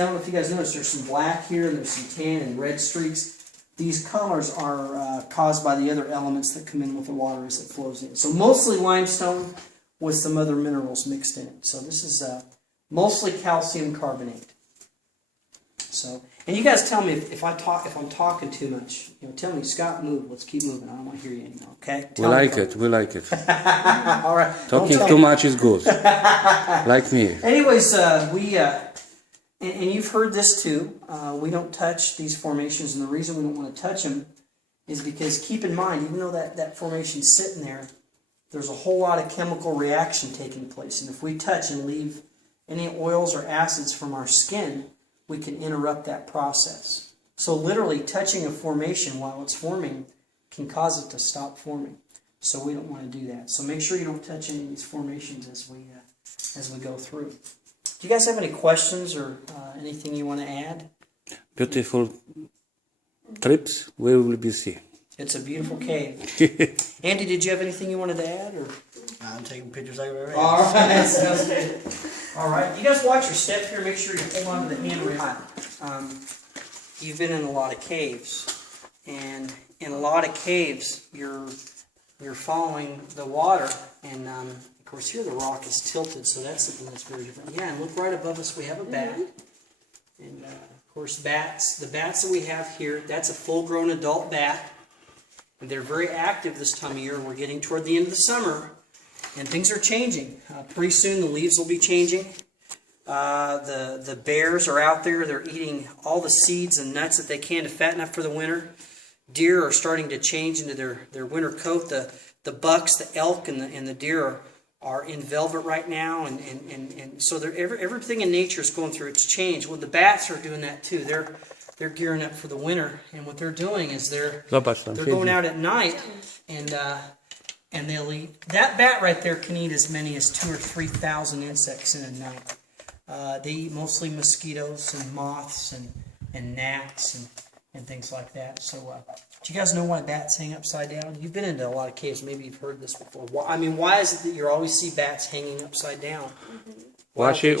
I don't know if you guys noticed, there's some black here, and there's some tan and red streaks. These colors are caused by the other elements that come in with the water as it flows in. So mostly limestone with some other minerals mixed in it. So this is mostly calcium carbonate. So, and you guys tell me if I'm talking too much. You know, tell me, Scott, move. Let's keep moving. I don't want to hear you anymore. Okay? We like it. We like it. All right. Talking too much is good. Like me. Anyways, and you've heard this too. We don't touch these formations, and the reason we don't want to touch them is because, keep in mind, even though that formation's sitting there, there's a whole lot of chemical reaction taking place. And if we touch and leave any oils or acids from our skin, we can interrupt that process. So literally touching a formation while it's forming can cause it to stop forming. So we don't want to do that. So make sure you don't touch any of these formations as we go through. Do you guys have any questions or anything you want to add? Beautiful trips. Where will we see? It's a beautiful cave. Andy, did you have anything you wanted to add? Or? I'm taking pictures like everybody All else. right, sounds good. All right, you guys watch your step here. Make sure you hold on to the handrail. You've been in a lot of caves, and in a lot of caves, you're following the water, and of course here the rock is tilted, so that's something that's very different. Yeah, and look right above us, we have a bat, and of course bats. The bats that we have here, that's a full-grown adult bat, and they're very active this time of year. We're getting toward the end of the summer. And things are changing. Pretty soon the leaves will be changing. The bears are out there. They're eating all the seeds and nuts that they can to fatten up for the winter. Deer are starting to change into their winter coat. The bucks, the elk, and the deer are in velvet right now. And so everything in nature is going through its change. Well, the bats are doing that too. They're gearing up for the winter. And what they're doing is they're going out at night and they'll eat. That bat right there can eat as many as 2,000 or 3,000 insects in a night. They eat mostly mosquitoes and moths and gnats and things like that. So, do you guys know why bats hang upside down? You've been into a lot of caves. Maybe you've heard this before. Why is it that you always see bats hanging upside down? Watching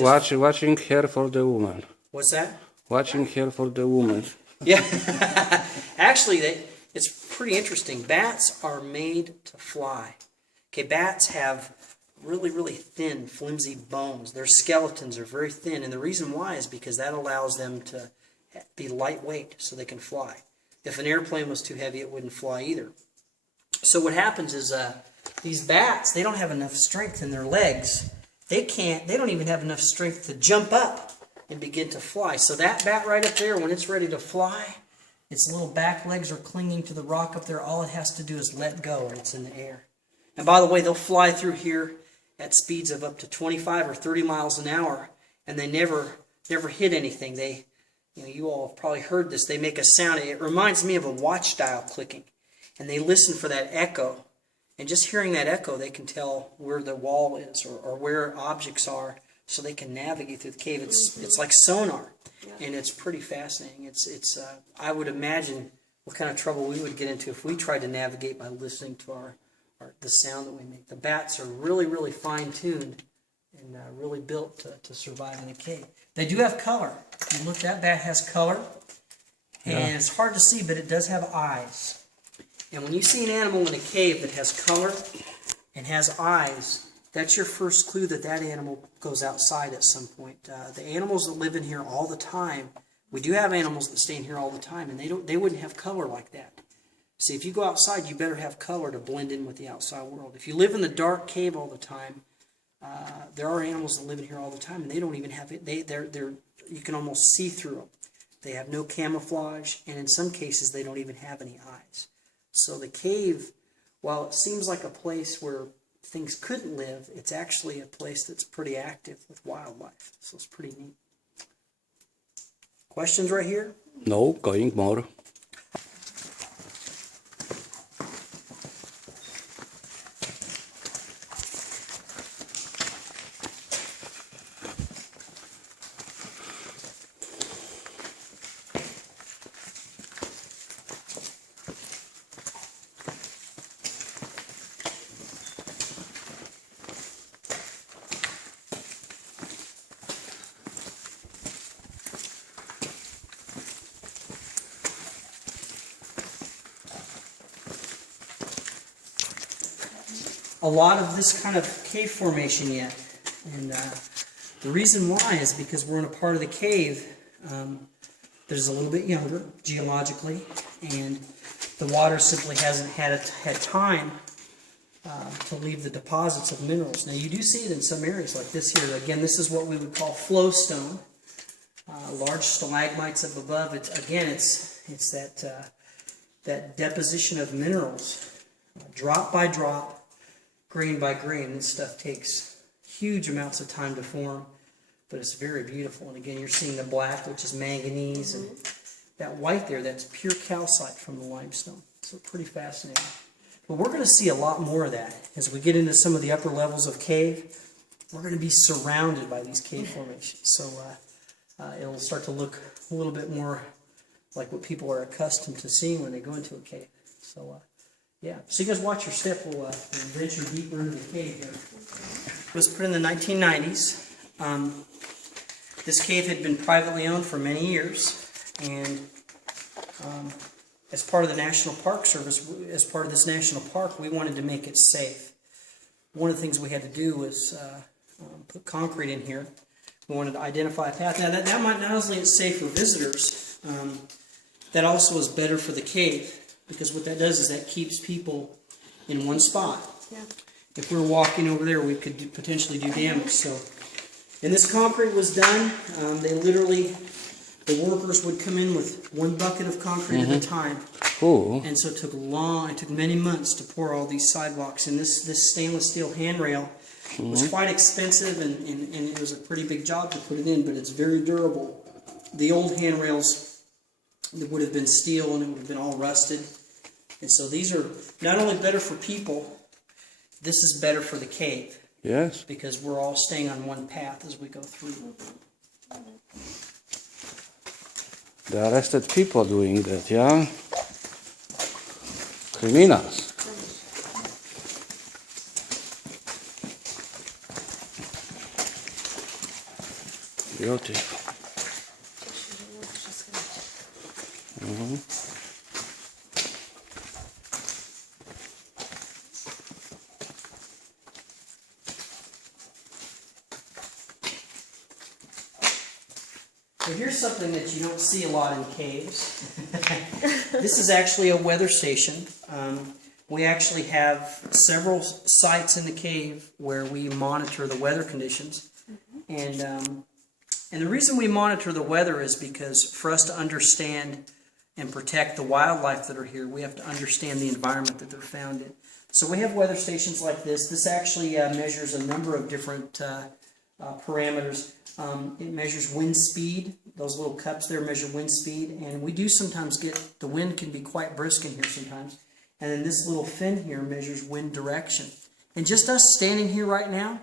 here for the woman. What's that? Watching here for the woman. Yeah. Actually, it's pretty interesting. Bats are made to fly. Okay, bats have really, really thin, flimsy bones. Their skeletons are very thin, and the reason why is because that allows them to be lightweight so they can fly. If an airplane was too heavy, it wouldn't fly either. So what happens is these bats, they don't have enough strength in their legs. They don't even have enough strength to jump up and begin to fly. So that bat right up there, when it's ready to fly, its little back legs are clinging to the rock up there. All it has to do is let go, and it's in the air. And by the way, they'll fly through here at speeds of up to 25 or 30 miles an hour, and they never hit anything. You all have probably heard this. They make a sound. It reminds me of a watch dial clicking, and they listen for that echo. And just hearing that echo, they can tell where the wall is or where objects are, so they can navigate through the cave. It's like sonar. And it's pretty fascinating. I would imagine what kind of trouble we would get into if we tried to navigate by listening to the sound that we make. The bats are really, really fine-tuned and really built to survive in a cave. They do have color. If you look, that bat has color. And it's hard to see, but it does have eyes. And when you see an animal in a cave that has color and has eyes, that's your first clue that that animal goes outside at some point. The animals that live in here all the time, we do have animals that stay in here all the time, and they wouldn't have color like that. See, if you go outside, you better have color to blend in with the outside world. If you live in the dark cave all the time, there are animals that live in here all the time, and they don't even have it. You can almost see through them. They have no camouflage, and in some cases, they don't even have any eyes. So the cave, while it seems like a place where things couldn't live, it's actually a place that's pretty active with wildlife. So it's pretty neat. Questions right here? No, going more. a lot of this kind of cave formation yet. And the reason why is because we're in a part of the cave that is a little bit younger geologically, and the water simply hasn't had time to leave the deposits of minerals. Now you do see it in some areas like this here. Again, this is what we would call flowstone. Large stalagmites up above. It's that deposition of minerals, drop by drop, grain by grain. This stuff takes huge amounts of time to form, but it's very beautiful. And again, you're seeing the black, which is manganese, and that white there, that's pure calcite from the limestone. So pretty fascinating. But we're going to see a lot more of that as we get into some of the upper levels of cave. We're going to be surrounded by these cave formations. So it'll start to look a little bit more like what people are accustomed to seeing when they go into a cave. So, yeah. So you guys watch your step. We'll venture deeper into the cave here. It was put in the 1990s. This cave had been privately owned for many years, and as part of the National Park Service, as part of this national park, we wanted to make it safe. One of the things we had to do was put concrete in here. We wanted to identify a path. Now that might not only is safe for visitors, that also is better for the cave, because what that does is that keeps people in one spot. Yeah. If we were walking over there, we could potentially do damage. So, and this concrete was done. The workers would come in with one bucket of concrete at a time. Cool. And so it took many months to pour all these sidewalks. And this stainless steel handrail was quite expensive, and it was a pretty big job to put it in, but it's very durable. The old handrails, it would have been steel and it would have been all rusted. And so these are not only better for people, this is better for the cave. Yes. Because we're all staying on one path as we go through. The arrested people doing that, yeah? Criminals. Beautiful. So here's something that you don't see a lot in caves. This is actually a weather station. We actually have several sites in the cave where we monitor the weather conditions. And the reason we monitor the weather is because for us to understand and protect the wildlife that are here, we have to understand the environment that they're found in. So we have weather stations like this. This actually measures a number of different parameters. It measures wind speed. Those little cups there measure wind speed. And we do sometimes get, the wind can be quite brisk in here sometimes. And then this little fin here measures wind direction. And just us standing here right now,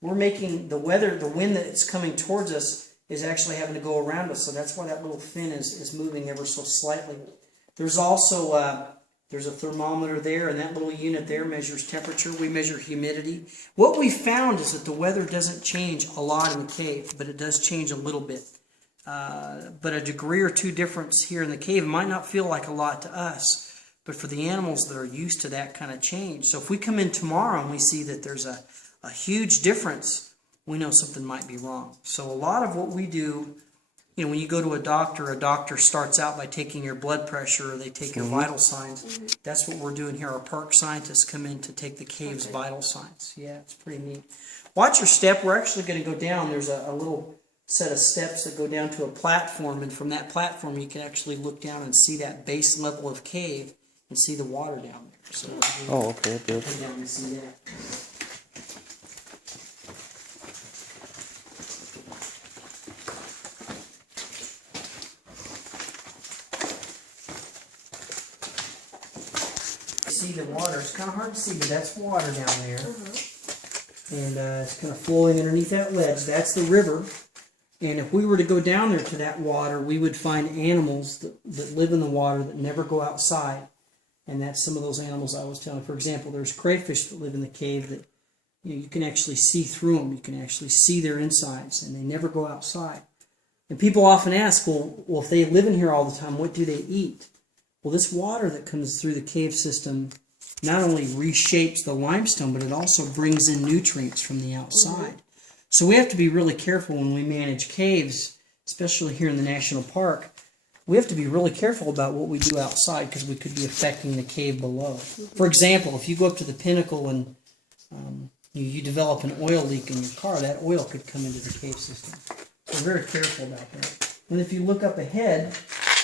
we're making the wind that's coming towards us is actually having to go around us. So that's why that little fin is moving ever so slightly. There's also there's a thermometer there, and that little unit there measures temperature. We measure humidity. What we found is that the weather doesn't change a lot in the cave, but it does change a little bit. But a degree or two difference here in the cave might not feel like a lot to us, but for the animals that are used to that kind of change. So if we come in tomorrow and we see that there's a huge difference, we know something might be wrong. So a lot of what we do, you know, when you go to a doctor starts out by taking your blood pressure, or they take your vital signs. That's what we're doing here. Our park scientists come in to take the cave's vital signs. Yeah, it's pretty neat. Watch your step. We're actually going to go down. There's a little set of steps that go down to a platform, and from that platform you can actually look down and see that base level of cave and see the water down there. So okay, good. come down and see that. See the water. It's kind of hard to see, but that's water down there. And it's kind of flowing underneath that ledge. That's the river. And if we were to go down there to that water, we would find animals that live in the water that never go outside. And that's some of those animals I was telling. For example, there's crayfish that live in the cave that you can actually see through them. You can actually see their insides, and they never go outside. And people often ask, well, if they live in here all the time, what do they eat? Well, this water that comes through the cave system not only reshapes the limestone, but it also brings in nutrients from the outside. So we have to be really careful when we manage caves, especially here in the national park. We have to be really careful about what we do outside because we could be affecting the cave below. For example, if you go up to the pinnacle and you develop an oil leak in your car, that oil could come into the cave system. So we're very careful about that. And if you look up ahead,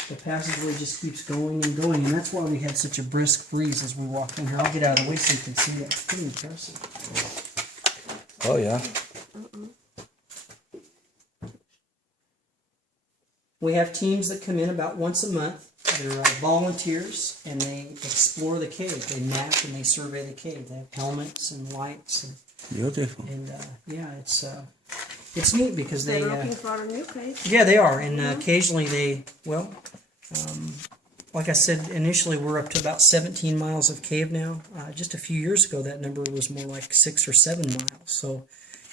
the passageway just keeps going and going, and that's why we had such a brisk breeze as we walked in here. I'll get out of the way so you can see it. It's pretty impressive. Oh yeah. We have teams that come in about once a month. They're volunteers, and they explore the cave. They map and they survey the cave. They have helmets and lights. And, Beautiful. and yeah, it's neat because They're looking for a new cave. yeah, they are. And occasionally they, well, like I said, initially we're up to about 17 miles of cave now. Just a few years ago, that number was more like 6 or 7 miles. So,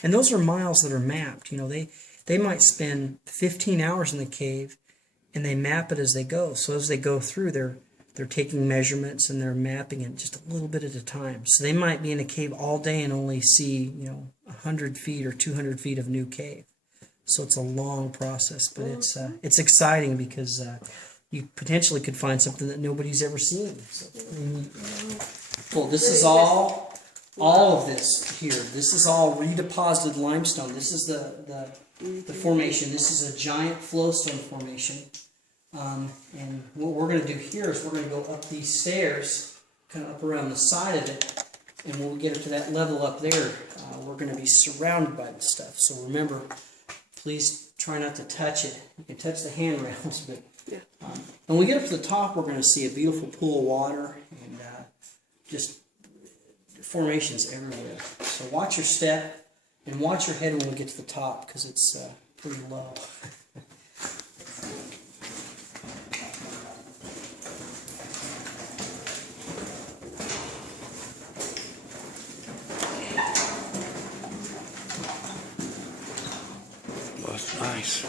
and those are miles that are mapped. You know, they might spend 15 hours in the cave, and they map it as they go. So as they go through, they're taking measurements and they're mapping it just a little bit at a time. So they might be in a cave all day and only see 100 feet or 200 feet of new cave. So it's a long process, but it's exciting because you potentially could find something that nobody's ever seen. So it's pretty neat. Well, this is all of this here. This is all redeposited limestone. This is the formation. This is a giant flowstone formation. And what we're going to do here is we're going to go up these stairs, kind of up around the side of it, and when we get up to that level up there, we're going to be surrounded by this stuff. So remember, please try not to touch it. You can touch the handrails, but when we get up to the top, we're going to see a beautiful pool of water and just formations everywhere. So watch your step and watch your head when we get to the top because it's pretty low. That's nice.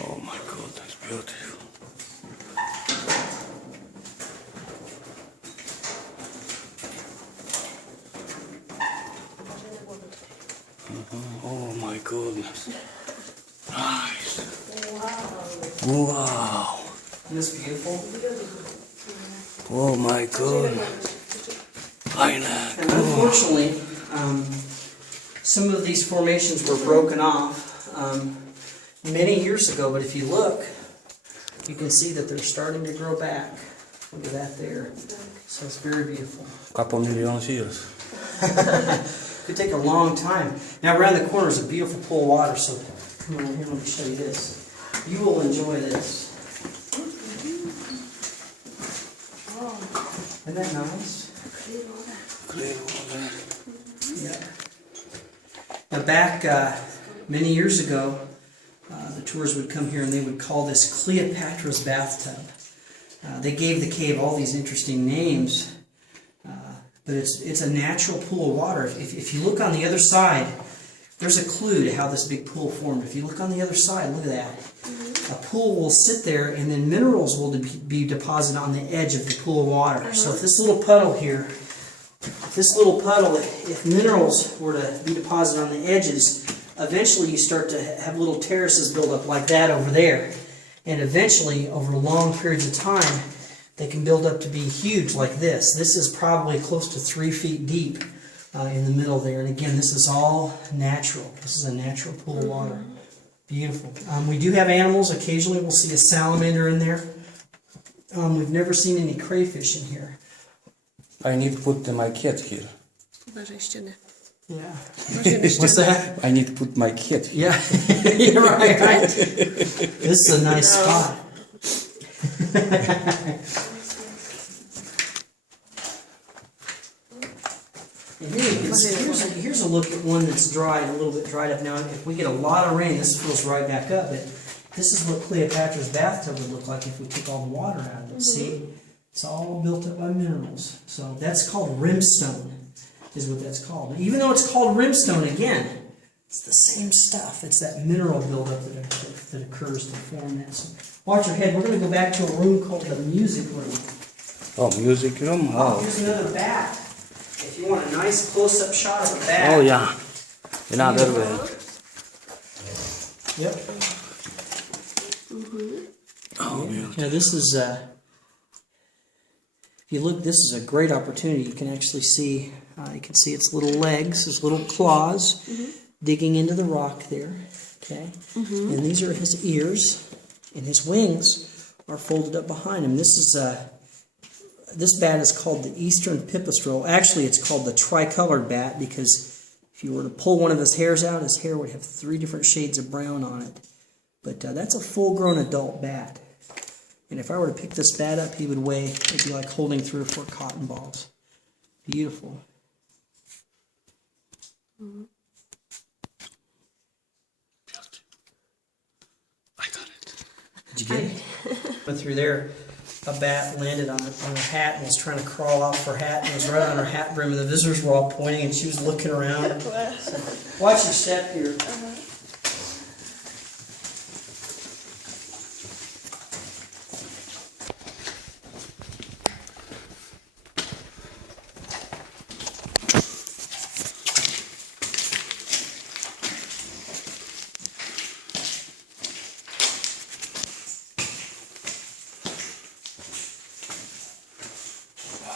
Oh my God, that's beautiful. Oh my goodness. Nice. Wow. Isn't this beautiful? Oh my God. I know. And unfortunately, some of these formations were broken off many years ago, but if you look, you can see that they're starting to grow back. Look at that there. So it's very beautiful. Couple million years. Could take a long time. Now around the corner is a beautiful pool of water, so come on here, let me show you this. You will enjoy this. Isn't that nice? Clear water. Yeah. Now back many years ago, the tours would come here and they would call this Cleopatra's bathtub. They gave the cave all these interesting names, but it's a natural pool of water. If you look on the other side, there's a clue to how this big pool formed. If you look on the other side, look at that. A pool will sit there and then minerals will be deposited on the edge of the pool of water. So if this little puddle here, if minerals were to be deposited on the edges, eventually you start to have little terraces build up like that over there. And eventually, over long periods of time, they can build up to be huge like this. This is probably close to 3 feet deep in the middle there. And again, this is all natural. This is a natural pool of water. Beautiful. We do have animals. Occasionally we'll see a salamander in there. We've never seen any crayfish in here. I need to put my cat here. Yeah. What's that? I need to put my cat here. Yeah. You're right. This is a nice spot. And here's a look at one that's dried, a little bit dried up. Now, if we get a lot of rain, this fills right back up. But this is what Cleopatra's bathtub would look like if we took all the water out of it. See? It's all built up by minerals. So that's called rimstone, is what that's called. Even though it's called rimstone, again, It's the same stuff. It's that mineral buildup that occurs to form that. So watch your head. We're going to go back to a room called the music room. Oh, music room. Oh, Here's another bat. If you want a nice close-up shot of a bat. oh yeah. Another way. Yep. Oh, yeah. Now this is, if you look, this is a great opportunity. You can actually see, you can see its little legs, its little claws, digging into the rock there. Okay, and these are his ears, and his wings are folded up behind him. This is this bat is called the Eastern pipistrelle. Actually, it's called the tricolored bat because if you were to pull one of his hairs out, his hair would have 3 different shades of brown on it. But that's a full-grown adult bat. And if I were to pick this bat up, he would weigh, it'd be like holding 3 or 4 cotton balls. Beautiful. I got it. Did you get it? Went through there. A bat landed on her hat and was trying to crawl off her hat and was right on her hat brim, and the visitors were all pointing and she was looking around. So, watch your step here.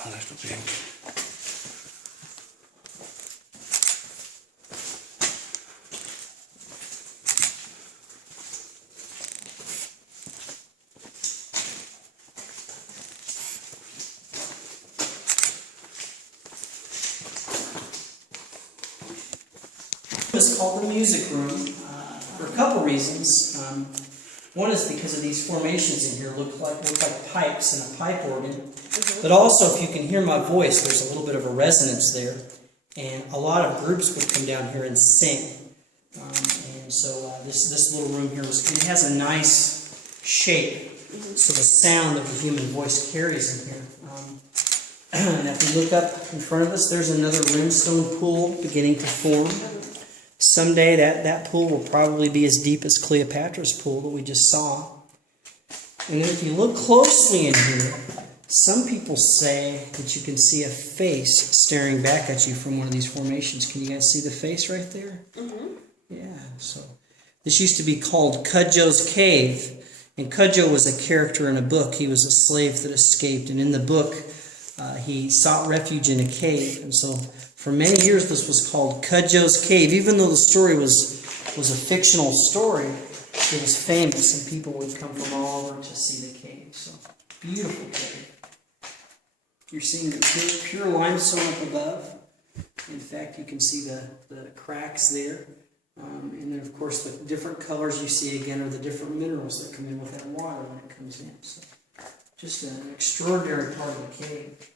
Oh, that's the pink. It's called the music room for a couple reasons. One is because of these formations in here look like pipes in a pipe organ. But also, if you can hear my voice, there's a little bit of a resonance there. And a lot of groups would come down here and sing. And so this little room here, it has a nice shape. So the sound that the human voice carries in here. And if you look up in front of us, there's another rimstone pool beginning to form. Someday that pool will probably be as deep as Cleopatra's pool that we just saw. And if you look closely in here, some people say that you can see a face staring back at you from one of these formations. Can you guys see the face right there? Yeah, so this used to be called Cudjoe's Cave. And Cudjoe was a character in a book. He was a slave that escaped. And in the book, he sought refuge in a cave. And so for many years, this was called Cudjoe's Cave. Even though the story was a fictional story, it was famous, and people would come from all over to see the cave. So, beautiful cave. You're seeing the pure limestone up above. In fact, you can see the cracks there. And then, of course, the different colors you see again are the different minerals that come in with that water when it comes in. So, just an extraordinary part of the cave.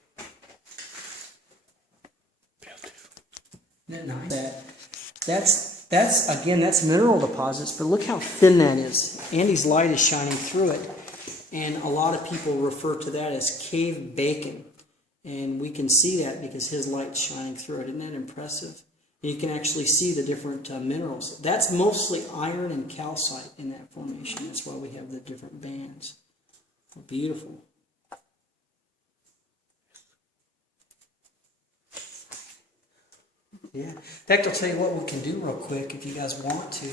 Isn't that nice? That's mineral deposits, but look how thin that is. Andy's light is shining through it, and a lot of people refer to that as cave bacon, and we can see that because his light's shining through it. Isn't that impressive? And you can actually see the different minerals. That's mostly iron and calcite in that formation. That's why we have the different bands. Beautiful. Yeah. In fact, I'll tell you what we can do real quick if you guys want to.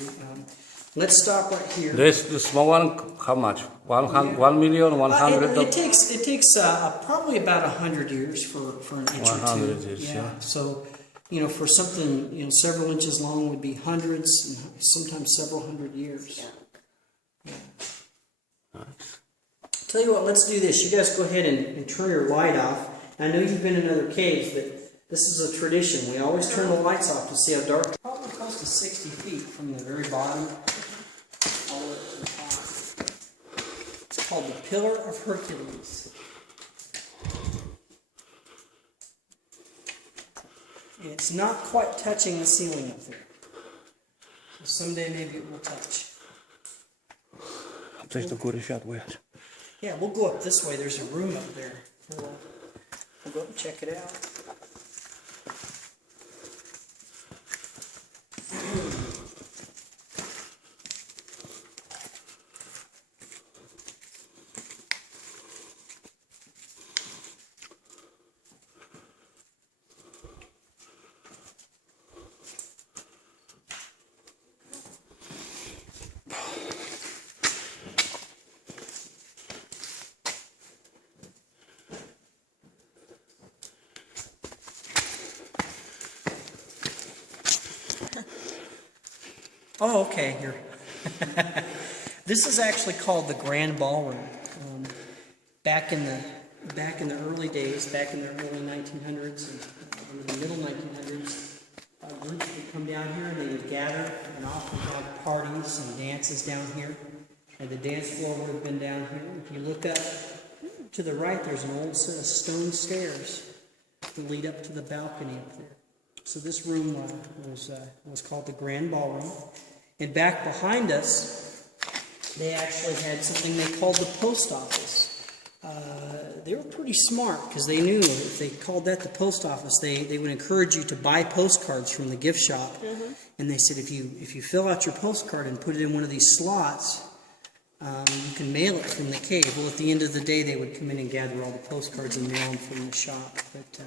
Let's stop right here. This the small one, how much? 1 million, 100? It takes probably about 100 years for an inch or 100 two. years, yeah. So, for something several inches long would be hundreds and sometimes several hundred years. Yeah. Nice. Tell you what, let's do this. You guys go ahead and turn your light off. I know you've been in other caves, but this is a tradition. We always turn the lights off to see how dark. Probably close to 60 feet from the very bottom all the way to the top. It's called the Pillar of Hercules. And it's not quite touching the ceiling up there. So someday maybe it will touch. Yeah, we'll go up this way. There's a room up there. We'll go up and check it out. Oh, okay, here. This is actually called the Grand Ballroom. Back in the early days, back in the early 1900s and in the middle 1900s, groups would come down here and they would gather and often have parties and dances down here. And the dance floor would have been down here. If you look up to the right, there's an old set of stone stairs that lead up to the balcony up there. So this room was called the Grand Ballroom. And back behind us, they actually had something they called the post office. They were pretty smart because they knew if they called that the post office, they would encourage you to buy postcards from the gift shop. Mm-hmm. And they said if you fill out your postcard and put it in one of these slots, you can mail it from the cave. Well, at the end of the day, they would come in and gather all the postcards and mail them from the shop. But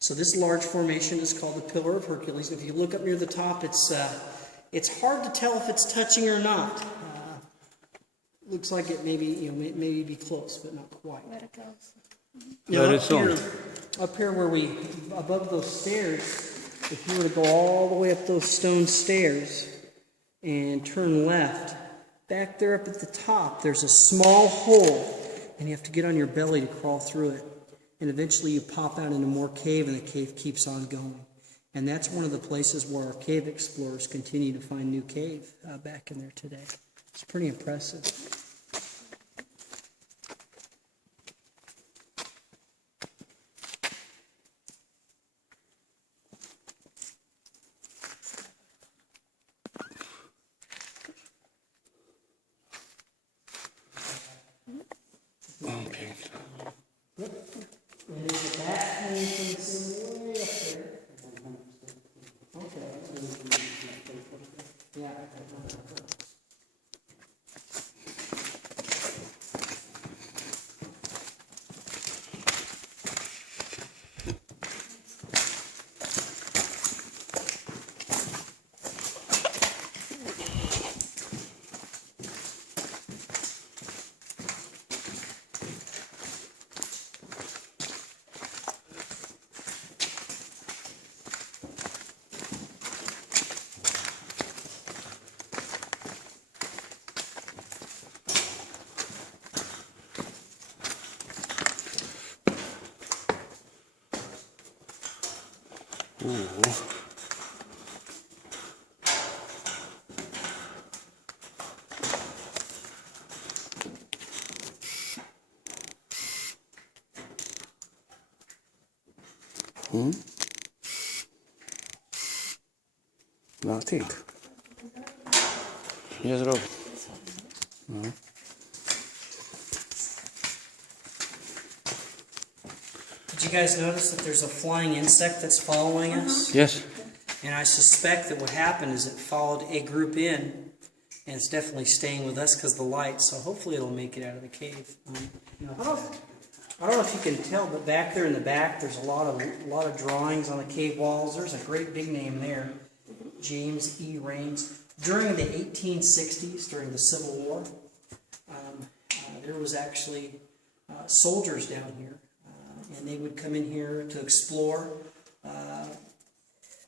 so this large formation is called the Pillar of Hercules. If you look up near the top, it's hard to tell if it's touching or not. Looks like it maybe be close, but not quite. There it goes. Now, up here where above those stairs, if you were to go all the way up those stone stairs and turn left, back there up at the top, there's a small hole, and you have to get on your belly to crawl through it. And eventually you pop out into more cave, and the cave keeps on going. And that's one of the places where our cave explorers continue to find new cave back in there today. It's pretty impressive. Okay. And there's a back hanging from the ceiling way up there. Okay. Yeah. Nothing. Yes, Rob. Did you guys notice that there's a flying insect that's following us? Yes. And I suspect that what happened is it followed a group in, and it's definitely staying with us because of the light, so hopefully it'll make it out of the cave. I don't know if you can tell, but back there in the back, there's a lot of drawings on the cave walls. There's a great big name there, James E. Raines. During the 1860s, during the Civil War, there was actually soldiers down here, and they would come in here to explore.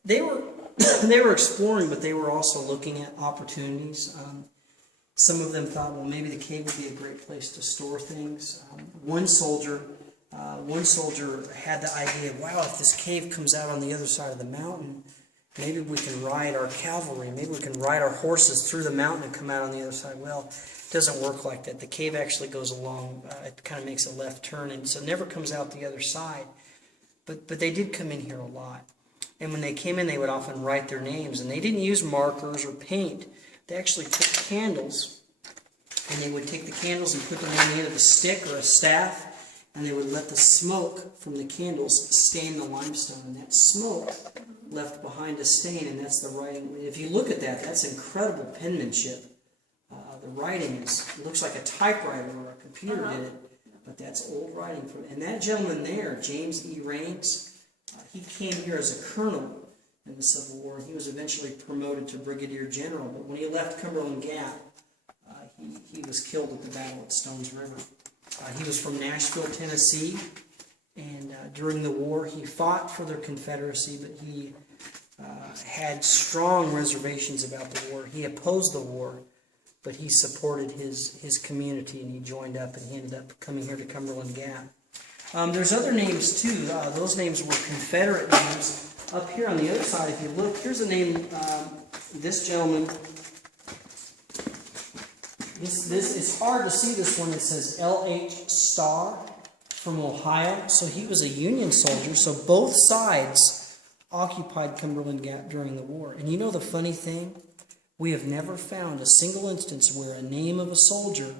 They were exploring, but they were also looking at opportunities. Some of them thought, well, maybe the cave would be a great place to store things. One soldier had the idea, wow, if this cave comes out on the other side of the mountain, maybe we can ride our cavalry, maybe we can ride our horses through the mountain and come out on the other side. Well, it doesn't work like that. The cave actually goes along, it kind of makes a left turn, and so it never comes out the other side. But they did come in here a lot. And when they came in, they would often write their names, and they didn't use markers or paint. They actually took candles, and they would take the candles and put them on the end of a stick or a staff, and they would let the smoke from the candles stain the limestone. And that smoke left behind a stain, and that's the writing. If you look at that, that's incredible penmanship. The writing looks like a typewriter or a computer did it, but that's old writing. And that gentleman there, James E. Raines, he came here as a colonel in the Civil War, and he was eventually promoted to brigadier general. But when he left Cumberland Gap, he was killed at the Battle at Stones River. He was from Nashville, Tennessee, and during the war he fought for the Confederacy, but had strong reservations about the war. He opposed the war, but he supported his community, and he joined up, and he ended up coming here to Cumberland Gap. There's other names too. Those names were Confederate names. Up here on the other side, if you look, here's a name. This gentleman. This it's hard to see this one. It says L.H. Starr from Ohio. So he was a Union soldier. So both sides occupied Cumberland Gap during the war. And you know the funny thing? We have never found a single instance where a name of a soldier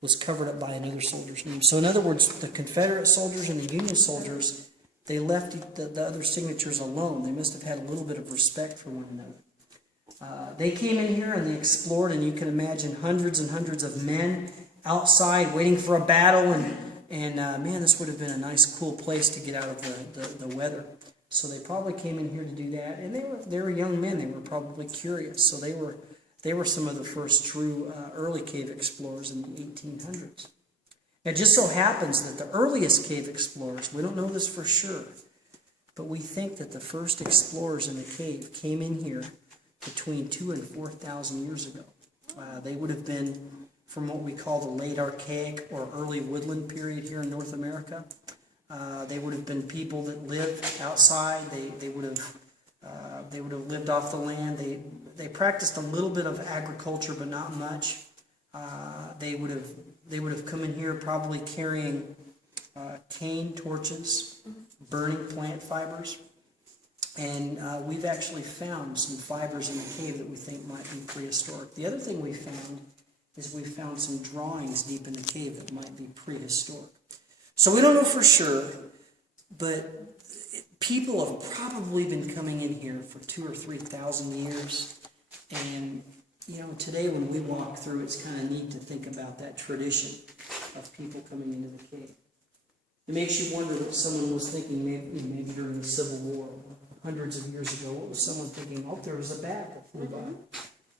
was covered up by another soldier's name. So in other words, the Confederate soldiers and the Union soldiers, they left the other signatures alone. They must have had a little bit of respect for one another. They came in here and they explored, and you can imagine hundreds and hundreds of men outside waiting for a battle. And man, this would have been a nice, cool place to get out of the weather. So they probably came in here to do that. And they were young men. They were probably curious. So they were some of the first true early cave explorers in the 1800s. It just so happens that the earliest cave explorers, we don't know this for sure, but we think that the first explorers in the cave came in here between 2,000 and 4,000 years ago. They would have been from what we call the late Archaic or early woodland period here in North America. They would have been people that lived outside. They would have lived off the land. They practiced a little bit of agriculture, but not much. They would have come in here probably carrying cane torches, burning plant fibers, and we've actually found some fibers in the cave that we think might be prehistoric. The other thing we found is we found some drawings deep in the cave that might be prehistoric. So we don't know for sure, but people have probably been coming in here for 2,000 or 3,000 years, and you know, today when we walk through, it's kind of neat to think about that tradition of people coming into the cave. It makes you wonder what someone was thinking maybe during the Civil War, hundreds of years ago. What was someone thinking? Oh, there was a bat that flew by.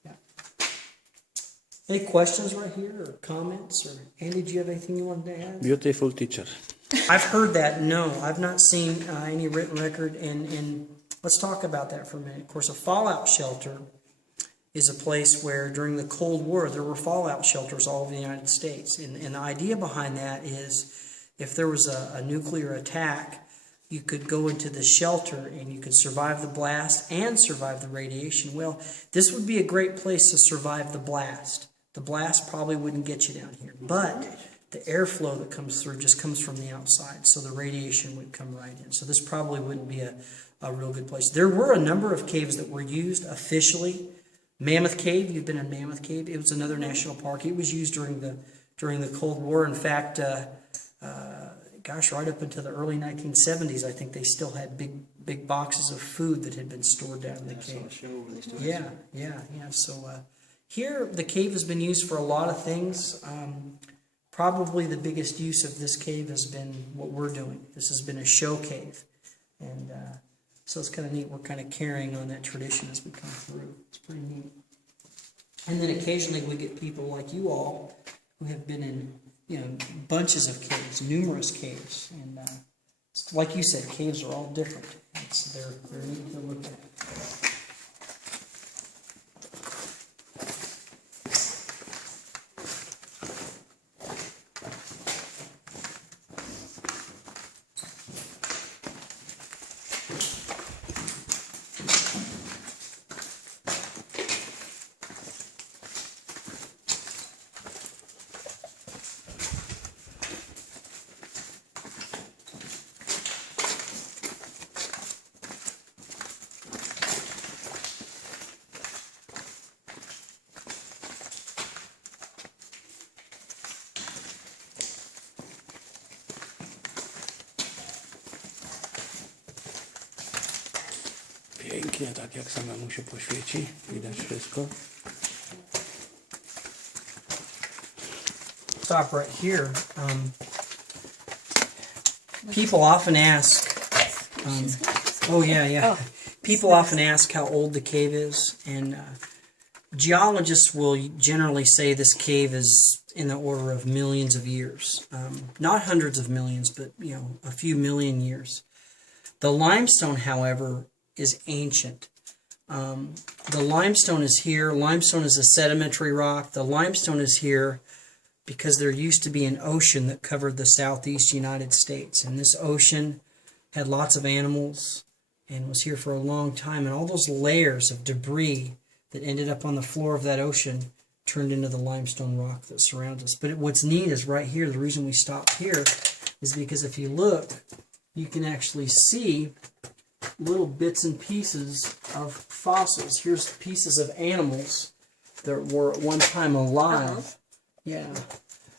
Yeah. Any questions right here, or comments? Or Andy, did you have anything you wanted to add? Beautiful teacher. I've heard that. No, I've not seen any written record. And let's talk about that for a minute. Of course, a fallout shelter is a place where during the Cold War there were fallout shelters all over the United States. And the idea behind that is if there was a nuclear attack, you could go into the shelter and you could survive the blast and survive the radiation. Well, this would be a great place to survive the blast. The blast probably wouldn't get you down here, but the airflow that comes through just comes from the outside, so the radiation would come right in. So this probably wouldn't be a real good place. There were a number of caves that were used officially. Mammoth Cave, you've been in Mammoth Cave. It was another national park. It was used during the Cold War. In fact, right up into the early 1970s, I think they still had big boxes of food that had been stored down in the cave. Yeah. So here, the cave has been used for a lot of things. Probably the biggest use of this cave has been what we're doing. This has been a show cave, and so it's kind of neat. We're kind of carrying on that tradition as we come through. It's pretty neat. And then occasionally we get people like you all who have been in, bunches of caves, numerous caves. And like you said, caves are all different. They're neat to look at. Pięknie, tak jak samemu się poświeci, widać wszystko. Stop right here. People often ask, people often ask how old the cave is, and geologists will generally say this cave is in the order of millions of years. Not hundreds of millions, but a few million years. The limestone, however, is ancient. The limestone is here. Limestone is a sedimentary rock. The limestone is here because there used to be an ocean that covered the southeast United States. And this ocean had lots of animals and was here for a long time. And all those layers of debris that ended up on the floor of that ocean turned into the limestone rock that surrounds us. But what's neat is right here, the reason we stopped here is because if you look, you can actually see little bits and pieces of fossils. Here's pieces of animals that were at one time alive. Yeah.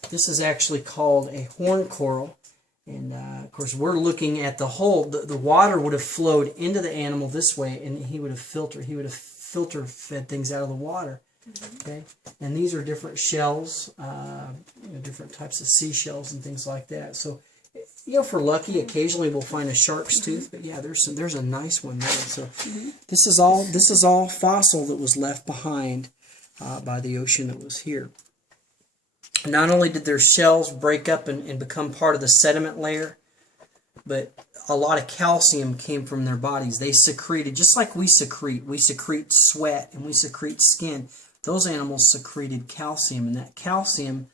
This is actually called a horn coral. And of course, we're looking at the hole. The water would have flowed into the animal this way, and he would have filter fed things out of the water. Okay, and these are different shells, different types of seashells and things like that. So, if we're lucky, occasionally we'll find a shark's tooth. But yeah, there's a nice one there. So this is all fossil that was left behind by the ocean that was here. Not only did their shells break up and become part of the sediment layer, but a lot of calcium came from their bodies. They secreted, just like we secrete sweat and we secrete skin. Those animals secreted calcium, and that calcium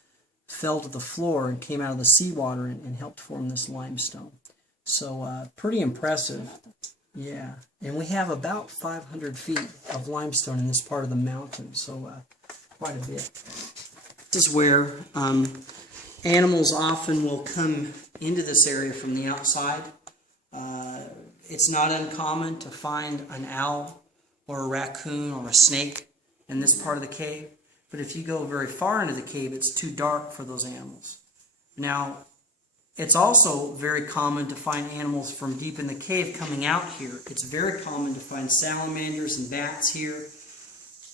fell to the floor and came out of the seawater and helped form this limestone. So pretty impressive. Yeah, and we have about 500 feet of limestone in this part of the mountain, so quite a bit. This is where animals often will come into this area from the outside. It's not uncommon to find an owl or a raccoon or a snake in this part of the cave. But if you go very far into the cave, it's too dark for those animals. Now, it's also very common to find animals from deep in the cave coming out here. It's very common to find salamanders and bats here.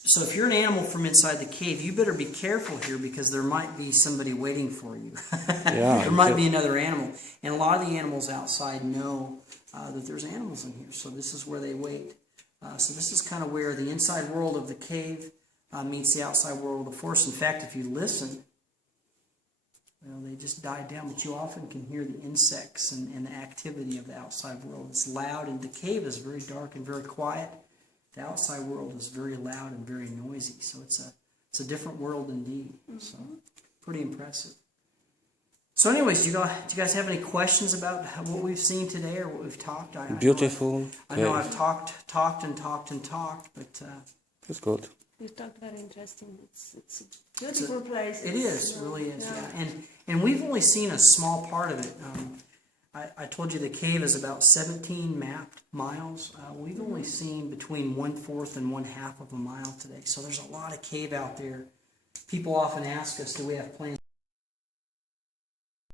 So if you're an animal from inside the cave, you better be careful here because there might be somebody waiting for you. Yeah, there might be another animal. And a lot of the animals outside know that there's animals in here. So this is where they wait. So this is kind of where the inside world of the cave meets the outside world of the forest. In fact, if you listen, they just died down, but you often can hear the insects and the activity of the outside world. It's loud, and the cave is very dark and very quiet. The outside world is very loud and very noisy, so it's a different world indeed. So pretty impressive. So anyways, do you guys have any questions about what we've seen today or what we've talked? Beautiful. I know I've talked, but it's good. You talked very interesting. It's a beautiful place. It is, really is, yeah. And we've only seen a small part of it. I told you the cave is about 17 mapped miles. We've only seen between 1/4 and 1/2 of a mile today. So there's a lot of cave out there. People often ask us, do we have plans